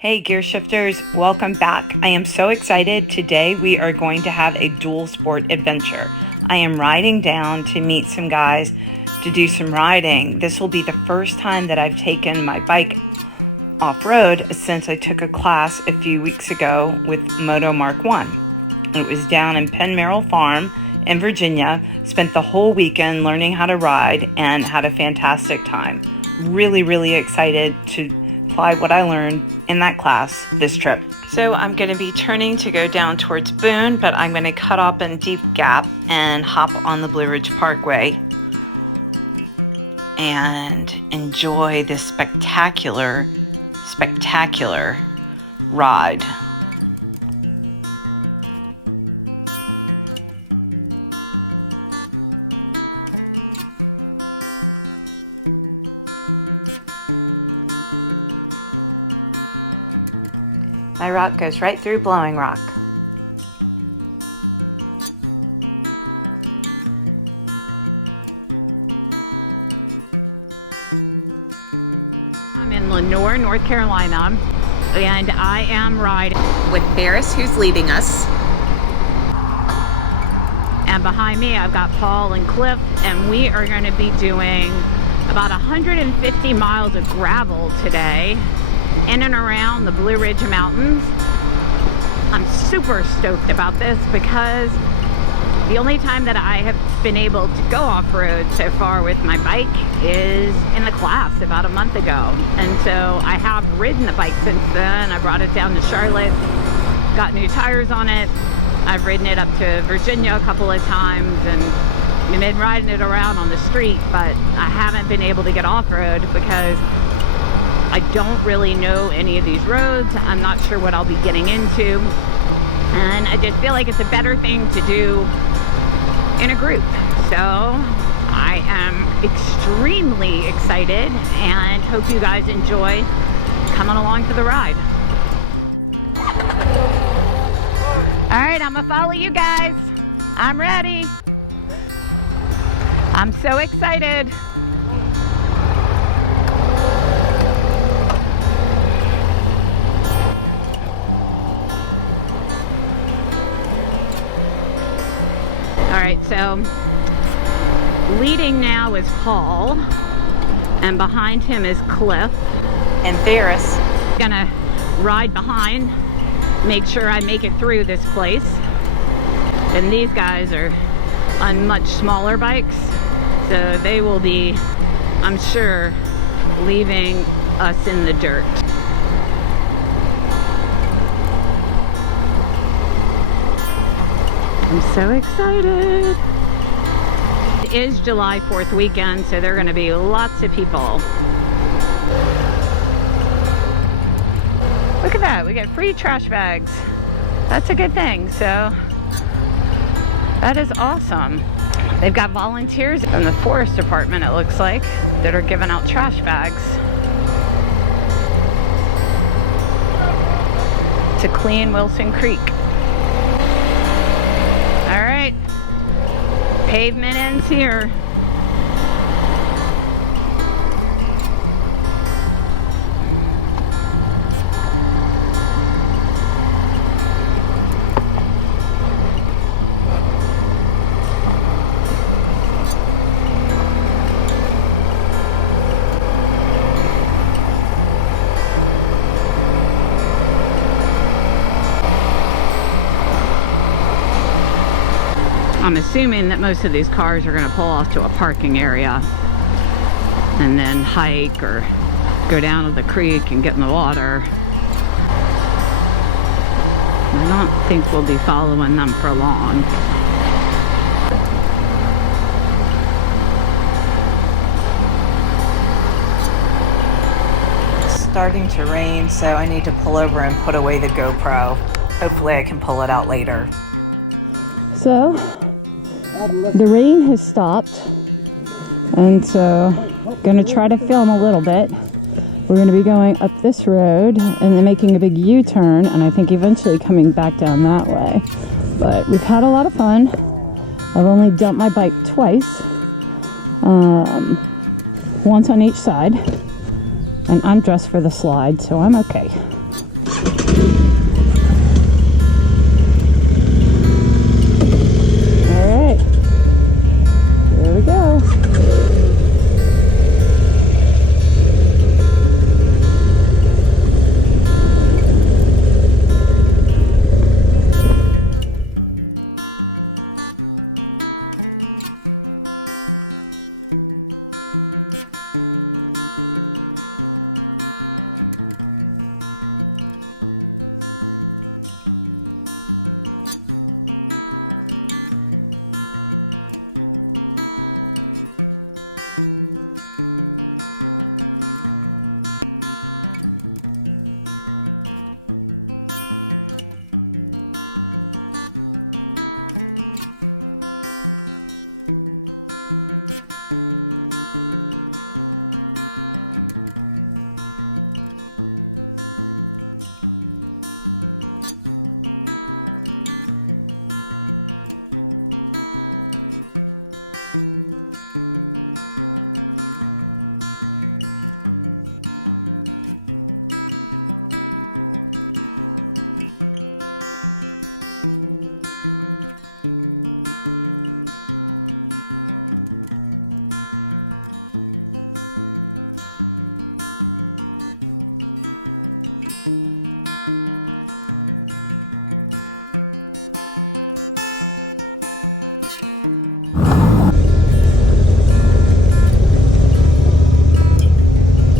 Hey Gear Shifters, welcome back. I am so excited. Today we are going to have a dual sport adventure. I am riding down to meet some guys to do some riding. This will be the first time that I've taken my bike off-road since I took a class a few weeks ago with Moto Mark 1. It was down in Penn Merrill Farm in Virginia. Spent the whole weekend learning how to ride and had a fantastic time. Really excited to apply what I learned in that class this trip. So I'm going to be turning to go down towards Boone, but I'm going to cut off in Deep Gap and hop on the Blue Ridge Parkway and enjoy this spectacular ride. My route goes right through Blowing Rock. I'm in Lenoir, North Carolina, and I am riding with Ferris, who's leading us. And behind me, I've got Paul and Cliff, and we are going to be doing about 150 miles of gravel today in and around the Blue Ridge Mountains. I'm super stoked about this because the only time that I have been able to go off-road so far with my bike is in the class about a month ago. And so I have ridden the bike since then. I brought it down to Charlotte, got new tires on it. I've ridden it up to Virginia a couple of times and been riding it around on the street, but I haven't been able to get off-road because I don't really know any of these roads. I'm not sure what I'll be getting into. And I just feel like it's a better thing to do in a group. So I am extremely excited and hope you guys enjoy coming along for the ride. All right, I'm gonna follow you guys. I'm ready. I'm so excited. All right, so leading now is Paul, and behind him is Cliff. And Ferris. Gonna ride behind, make sure I make it through this place. And these guys are on much smaller bikes, so they will be, I'm sure, leaving us in the dirt. I'm so excited. It is July 4th weekend, so there are going to be lots of people. Look at that, we get free trash bags. That's a good thing, so that is awesome. They've got volunteers from the forest department, it looks like, that are giving out trash bags to clean Wilson Creek. All right, pavement ends here. I'm assuming that most of these cars are going to pull off to a parking area and then hike or go down to the creek and get in the water. I don't think we'll be following them for long. It's starting to rain, so I need to pull over and put away the GoPro. Hopefully I can pull it out later. So the rain has stopped, and so gonna try to film a little bit. We're gonna be going up this road and then making a big U-turn, and I think eventually coming back down that way. But we've had a lot of fun. I've only dumped my bike twice, once on each side, and I'm dressed for the slide, so I'm okay.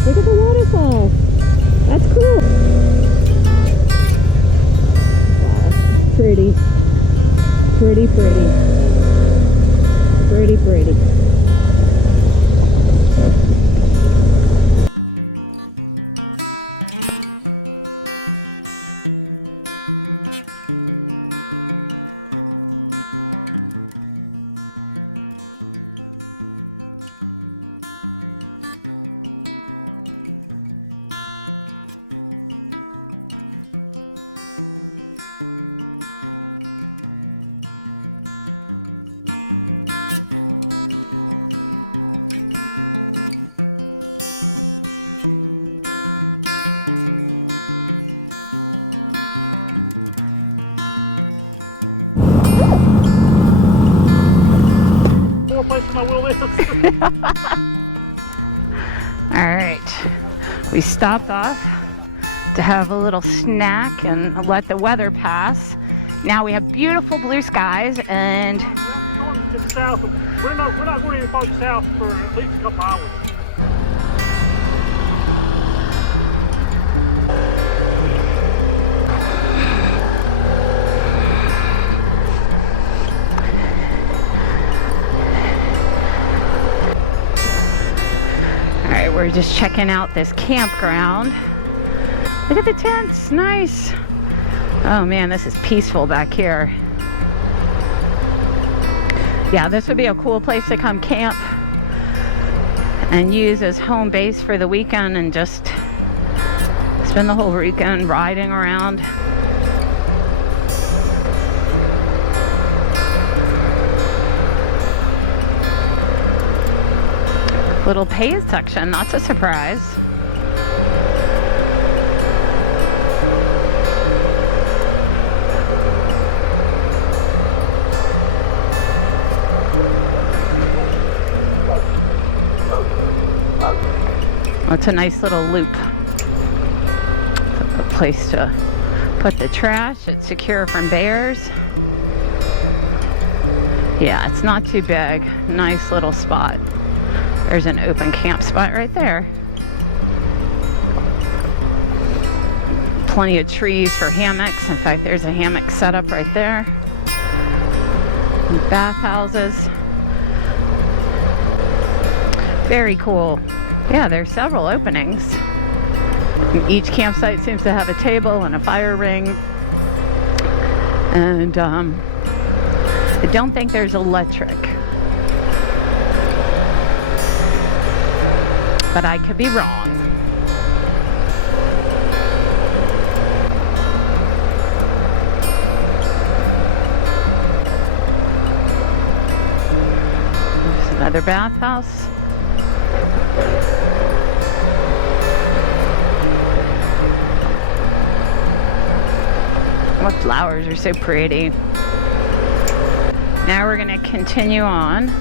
Look at the waterfall. That's cool. Wow. Pretty. Pretty, pretty. Pretty, pretty. More place than my wheel is. All right, we stopped off to have a little snack and let the weather pass. Now we have beautiful blue skies and We're going to the south. We're not going any farther south for at least a couple hours. all right, we're just checking out this campground. Look at the tents, nice. Oh man, this is peaceful back here. Yeah, this would be a cool place to come camp and use as home base for the weekend and just spend the whole weekend riding around. Little pay section, that's a surprise. It's a nice little loop. A place to put the trash. It's secure from bears. Yeah, it's not too big. Nice little spot. There's an open camp spot right there. Plenty of trees for hammocks. In fact, there's a hammock set up right there. Bathhouses. Very cool. Yeah, there's several openings. Each campsite seems to have a table and a fire ring. And I don't think there's electric. But I could be wrong. There's another bathhouse. What flowers are so pretty. Now we're going to continue on.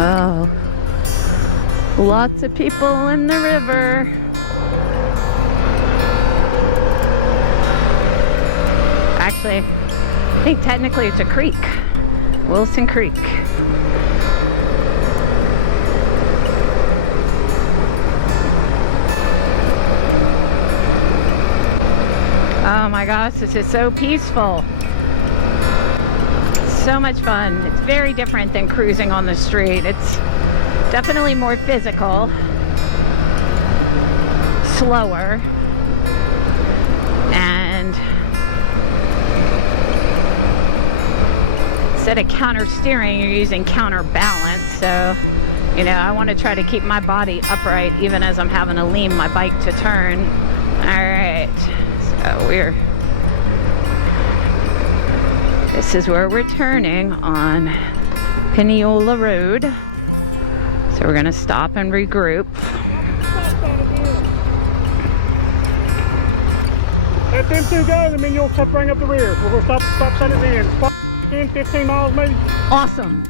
Oh, lots of people in the river. Actually, I think technically it's a creek, Wilson Creek. Oh my gosh, this is so peaceful. So much fun. It's very different than cruising on the street. It's definitely more physical, slower, and instead of counter steering, you're using counterbalance. so you know, I want to try to keep my body upright even as I'm having to lean my bike to turn. All right, so this is where we're turning on Pineola Road. So we're gonna stop and regroup. Let them two go, and then you'll bring up the rear. We're gonna stop setting it in. 10, 15 miles maybe. Awesome.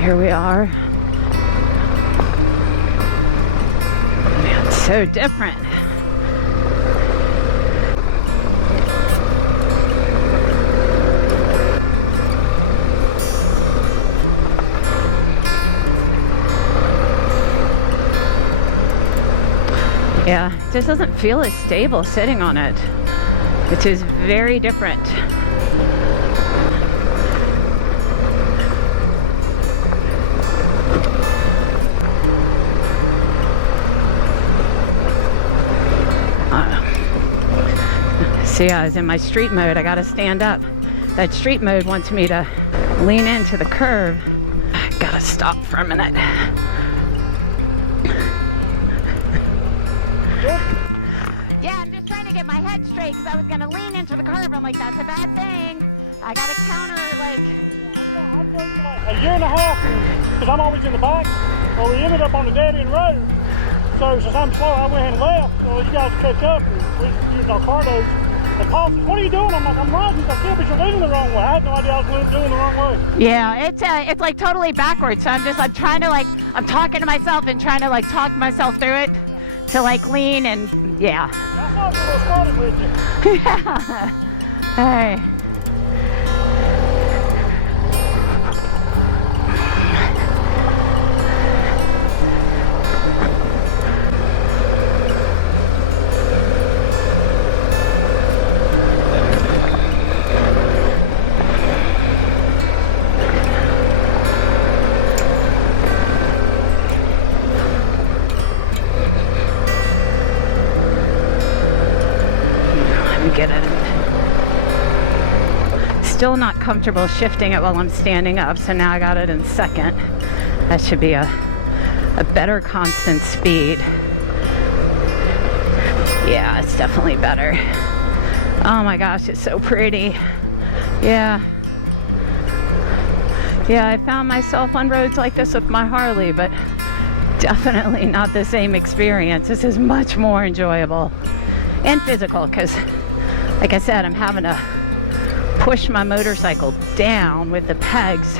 Here we are. Man, it's so different. Yeah, it just doesn't feel as stable sitting on it. It is very different. See, I was in my street mode. I gotta stand up. That street mode wants me to lean into the curve. I gotta stop for a minute. Yeah, I'm just trying to get my head straight because I was gonna lean into the curve. I'm like, that's a bad thing. I gotta counter, like... I've done like a year and a half, because I'm always in the back. Well, we ended up on the dead-end road. So since I'm slow, I went and left. So you guys catch up, and we used our cardos. And Paul says, what are you doing? I'm like, I'm riding. He's like, yeah, but you're leaning the wrong way. I had no idea I was doing the wrong way. Yeah, it's like totally backwards. So I'm trying to like, I'm talking to myself and trying to like talk myself through it to like lean and yeah. I thought we were started with you. Yeah. Hey. Get it. Still not comfortable shifting it while I'm standing up, so now I got it in second. That should be a better constant speed. Yeah, it's definitely better. Oh my gosh, it's so pretty. Yeah. Yeah, I found myself on roads like this with my Harley, but definitely not the same experience. This is much more enjoyable and physical because like I said, I'm having to push my motorcycle down with the pegs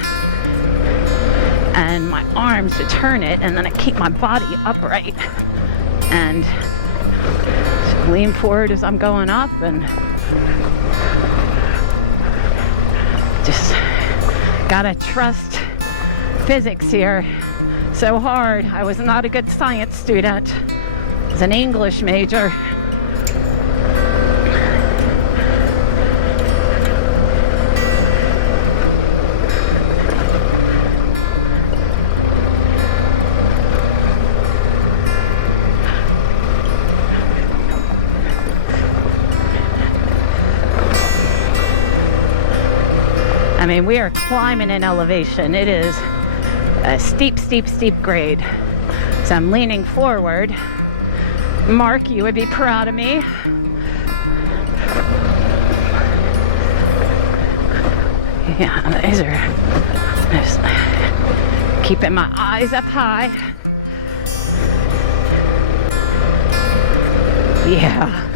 and my arms to turn it, and then I keep my body upright and lean forward as I'm going up, and just gotta trust physics here. So hard. I was not a good science student. I was an English major. I mean, we are climbing in elevation. It is a steep, steep, steep grade. So I'm leaning forward. Mark, you would be proud of me. Yeah, these are just keeping my eyes up high. Yeah.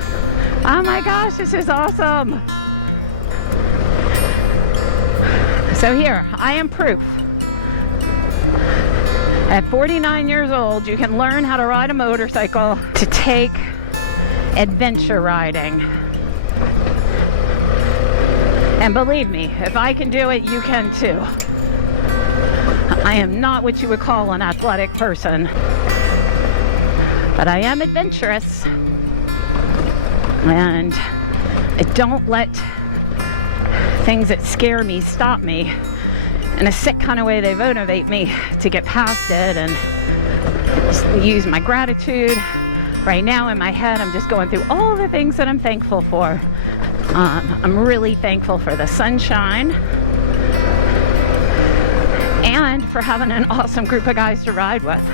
Oh my gosh, this is awesome. So here, I am proof. At 49 years old, you can learn how to ride a motorcycle to take adventure riding. And believe me, if I can do it, you can too. I am not what you would call an athletic person, but I am adventurous. And I don't let things that scare me stop me. In a sick kind of way, they motivate me to get past it and just use my gratitude. Right now in my head, I'm just going through all the things that I'm thankful for. I'm really thankful for the sunshine and for having an awesome group of guys to ride with.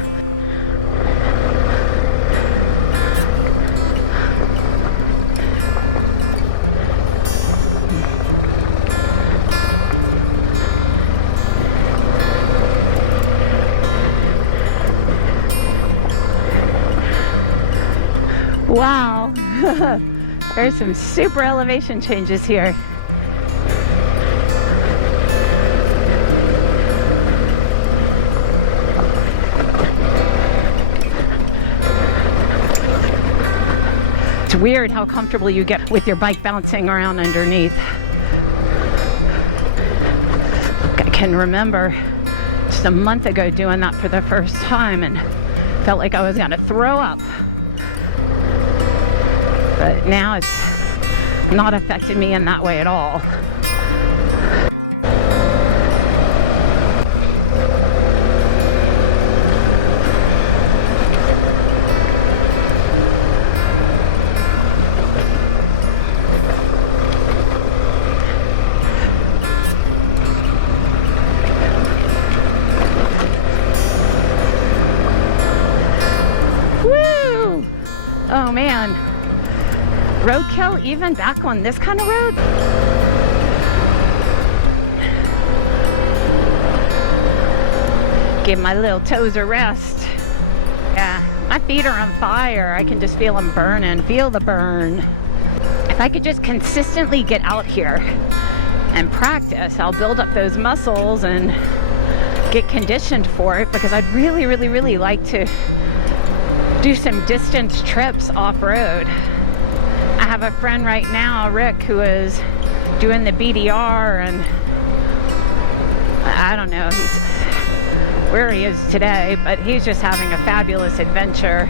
Wow, there's some super elevation changes here. It's weird how comfortable you get with your bike bouncing around underneath. I can remember just a month ago doing that for the first time and felt like I was gonna throw up. But now it's not affected me in that way at all. Woo! Oh man. Roadkill even back on this kind of road? Give my little toes a rest. Yeah, my feet are on fire. I can just feel them burning. Feel the burn. If I could just consistently get out here and practice, I'll build up those muscles and get conditioned for it, because I'd really, really, really like to do some distance trips off-road. I have a friend right now, Rick, who is doing the BDR, and I don't know where he is today, but he's just having a fabulous adventure.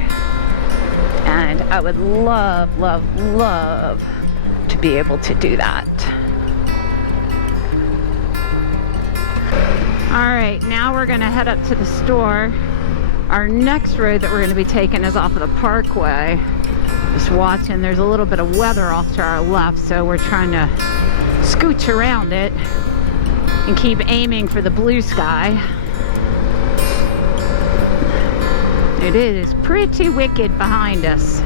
And I would love, love, love to be able to do that. All right, now we're gonna head up to the store. Our next road that we're gonna be taking is off of the Parkway. Just watching, there's a little bit of weather off to our left, so we're trying to scooch around it and keep aiming for the blue sky. It is pretty wicked behind us.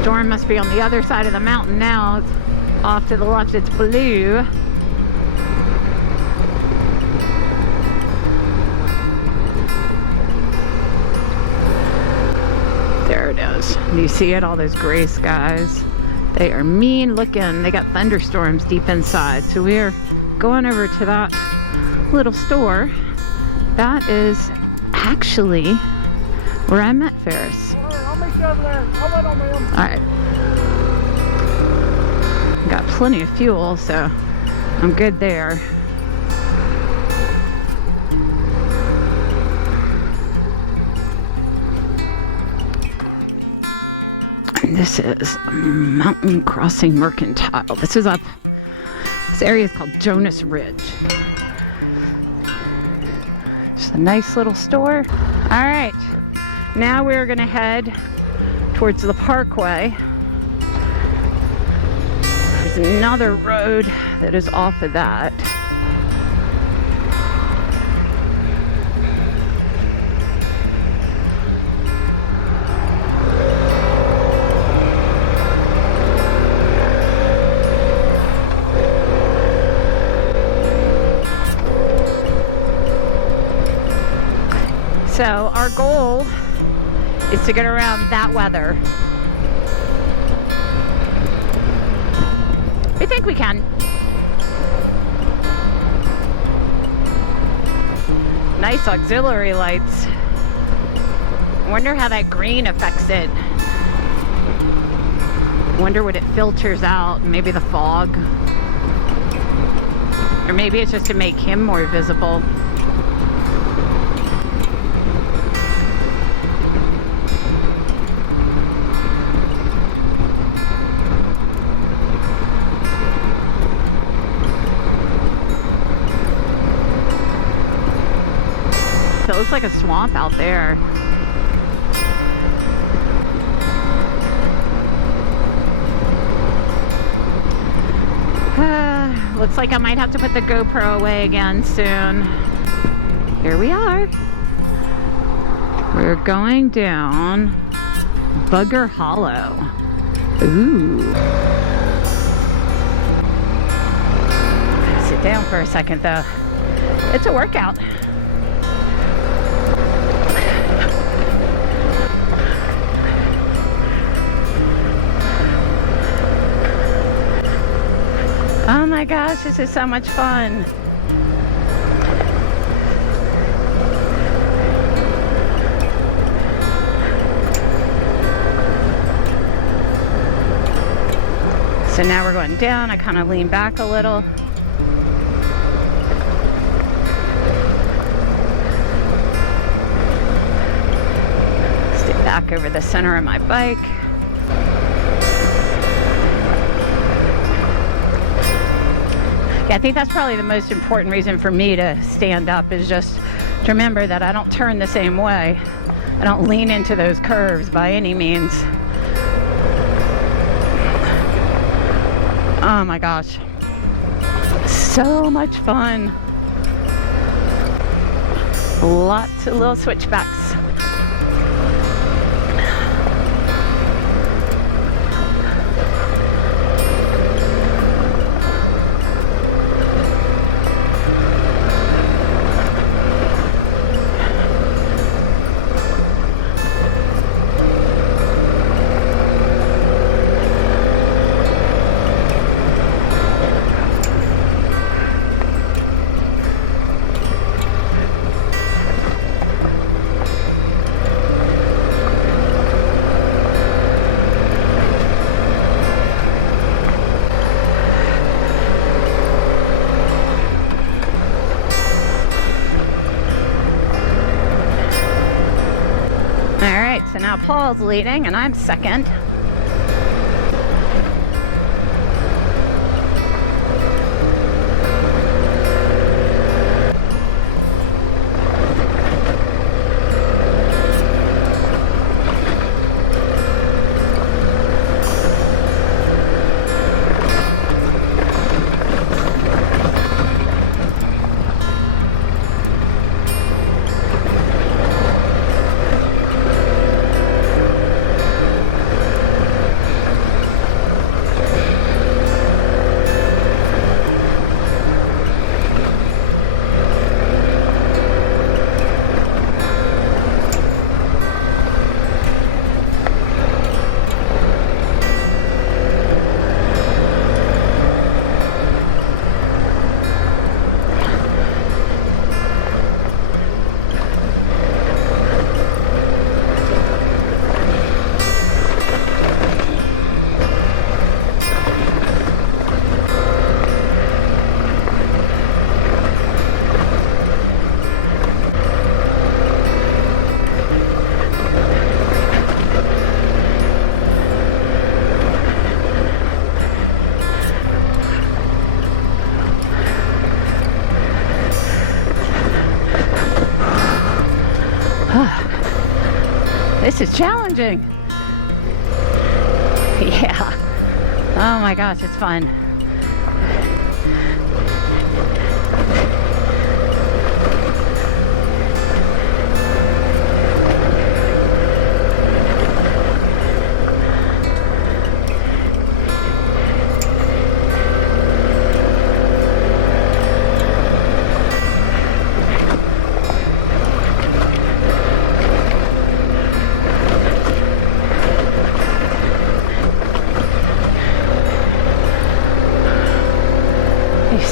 Storm must be on the other side of the mountain now. Off to the left, it's blue. There it is. Do you see it? All those gray skies. They are mean looking. They got thunderstorms deep inside. So we're going over to that little store. That is actually where I met Ferris. I'll meet you over there. I'll wait on them. Alright. Got plenty of fuel, so I'm good there. And this is Mountain Crossing Mercantile. This area is called Jonas Ridge. It's a nice little store. Alright. Now we're gonna head towards the Parkway. There's There's another road that is off of that. So our goal is to get around that weather. We think we can. Nice auxiliary lights. Wonder how that green affects it. Wonder what it filters out. Maybe the fog. Or maybe it's just to make him more visible. It looks like a swamp out there. Looks like I might have to put the GoPro away again soon. Here we are. We're going down Bugger Hollow. Ooh. Sit down for a second though. It's a workout. Oh my gosh, this is so much fun. So now we're going down. I kind of lean back a little. Stay back over the center of my bike. Yeah, I think that's probably the most important reason for me to stand up, is just to remember that I don't turn the same way. I don't lean into those curves by any means. Oh my gosh. So much fun. Lots of little switchbacks. So now Paul's leading and I'm second. This is challenging. Yeah. Oh my gosh, it's fun.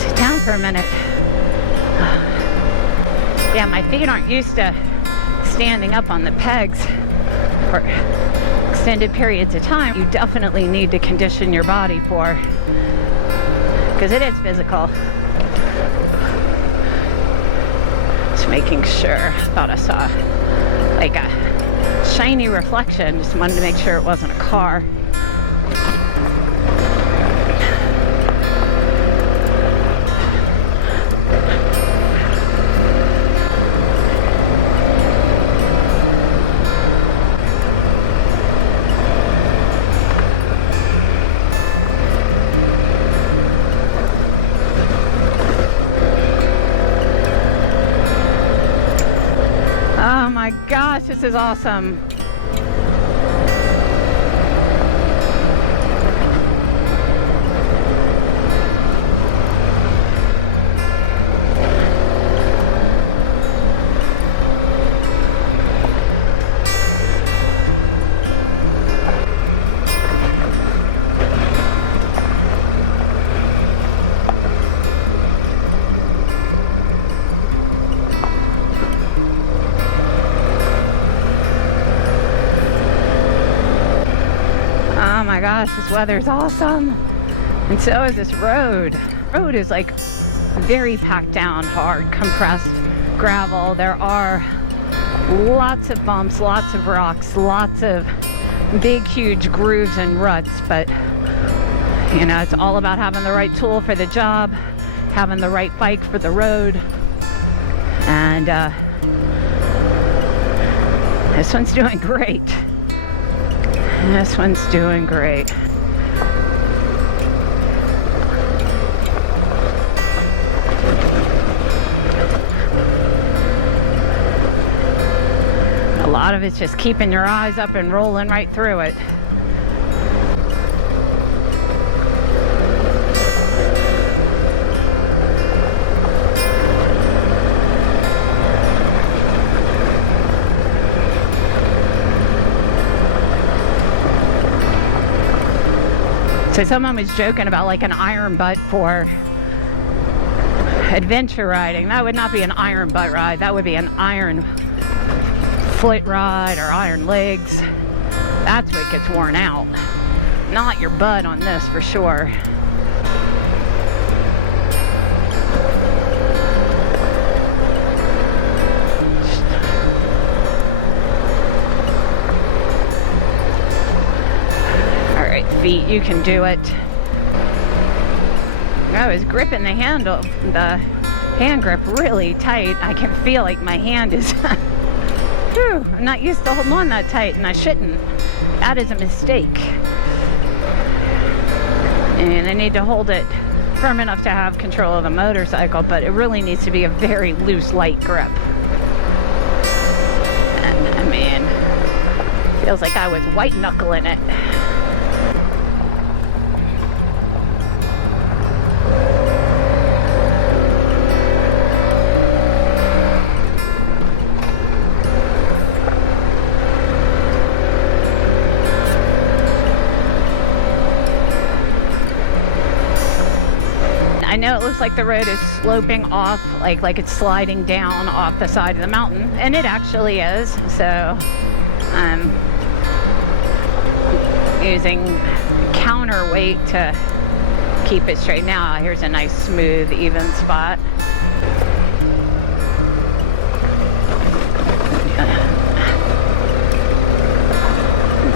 Sit down for a minute. Yeah, my feet aren't used to standing up on the pegs for extended periods of time. You definitely need to condition your body for, because it is physical. Just making sure. Thought I saw like a shiny reflection. Just wanted to make sure it wasn't a car. Oh my gosh, this is awesome. Oh my gosh, this weather's awesome. And so is this road. Road is like very packed down, hard, compressed gravel. There are lots of bumps, lots of rocks, lots of big, huge grooves and ruts, but you know, it's all about having the right tool for the job, having the right bike for the road. And this one's doing great. This one's doing great. A lot of it's just keeping your eyes up and rolling right through it. So someone was joking about like an iron butt for adventure riding. That would not be an iron butt ride. That would be an iron foot ride or iron legs. That's what gets worn out. Not your butt on this for sure. Feet, you can do it. I was gripping the handle, the hand grip really tight. I can feel like my hand is whew, I'm not used to holding on that tight, and I shouldn't. That is a mistake. And I need to hold it firm enough to have control of the motorcycle, but it really needs to be a very loose, light grip. And I mean, feels like I was white knuckling it. I know it looks like the road is sloping off, like it's sliding down off the side of the mountain, and it actually is. So I'm using counterweight to keep it straight. Now here's a nice smooth, even spot.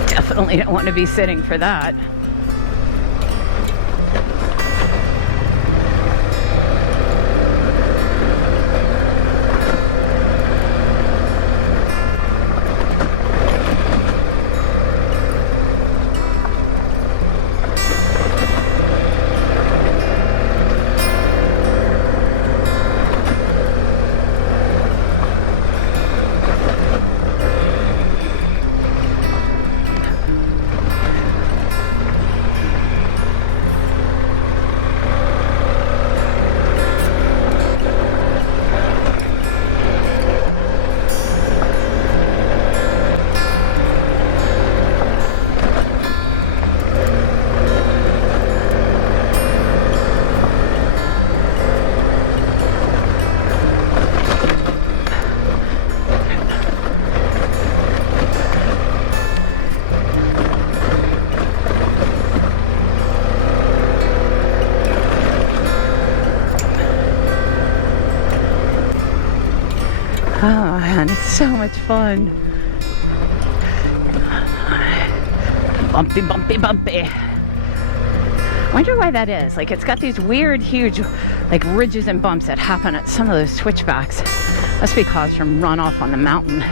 Definitely don't want to be sitting for that. Oh man, it's so much fun. Bumpy, bumpy, bumpy. I wonder why that is. Like, it's got these weird, huge, like, ridges and bumps that happen at some of those switchbacks. Must be caused from runoff on the mountain.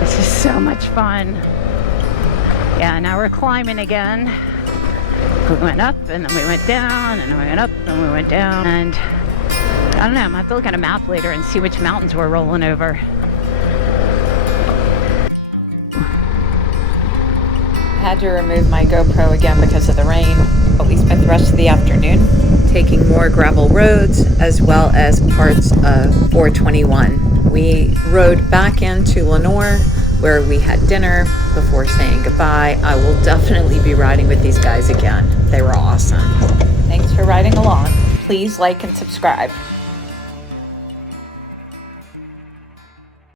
This is so much fun. Yeah, now we're climbing again. We went up and then we went down and then we went up and we went down. And I don't know, I'm gonna have to look at a map later and see which mountains we're rolling over. I had to remove my GoPro again because of the rain, but we spent the rest of the afternoon taking more gravel roads as well as parts of 421. We rode back into Lenoir where we had dinner before saying goodbye. I will definitely be riding with these guys again. They were awesome. Thanks for riding along. Please like and subscribe.